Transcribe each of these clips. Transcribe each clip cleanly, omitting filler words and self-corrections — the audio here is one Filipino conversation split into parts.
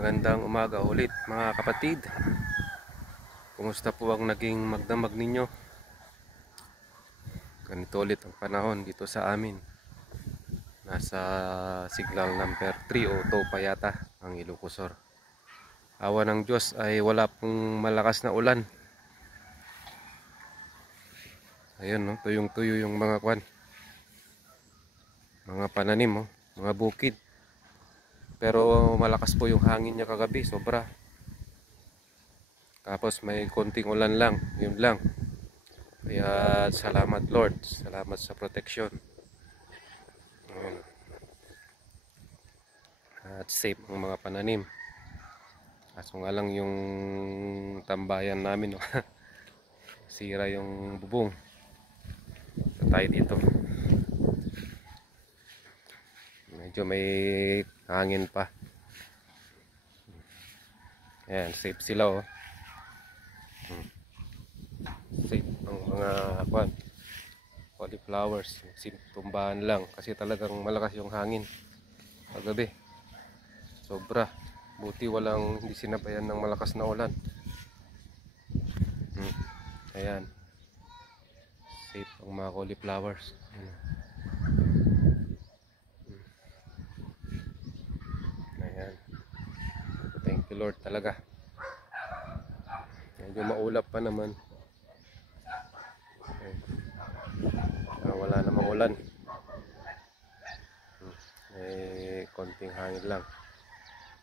Magandang umaga ulit mga kapatid. Kumusta po ang naging magdamag ninyo? Ganito ulit ang panahon dito sa amin. Nasa signal number 3 o 2 pa yata ang Ilocosur. Awa ng Diyos ay wala pong malakas na ulan. Ayun, no? Tuyong-tuyo yung mga mga pananim, mga bukid. Pero malakas po yung hangin niya kagabi, sobra. Tapos may konting ulan lang, yun lang. Kaya salamat Lord, salamat sa protection. At safe ang mga pananim. Kaso nga lang yung tambayan namin, no? Sira yung bubong. So tayo dito. Medyo may hangin pa. Ayan, safe sila, oh. Safe ang mga cauliflowers. Tumbahan lang kasi talagang malakas yung hangin kagabi. Sobra. Buti walang hindi sinabayan ng malakas na ulan. Ayan. Safe ang mga cauliflowers. Ayan. Thank you Lord talaga. Medyo maulap pa naman. Wala namang ulan. Konting hangin lang.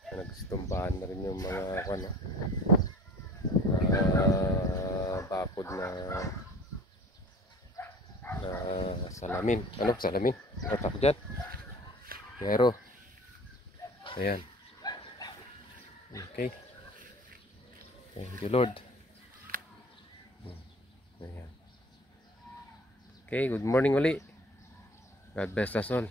Nagstumbahan na rin yung mga bakod na salamin. Ano? Salamin? Atak dyan? Pero ayan. Okay. Thank you Lord. Ayan. Okay, good morning uli. God bless us all.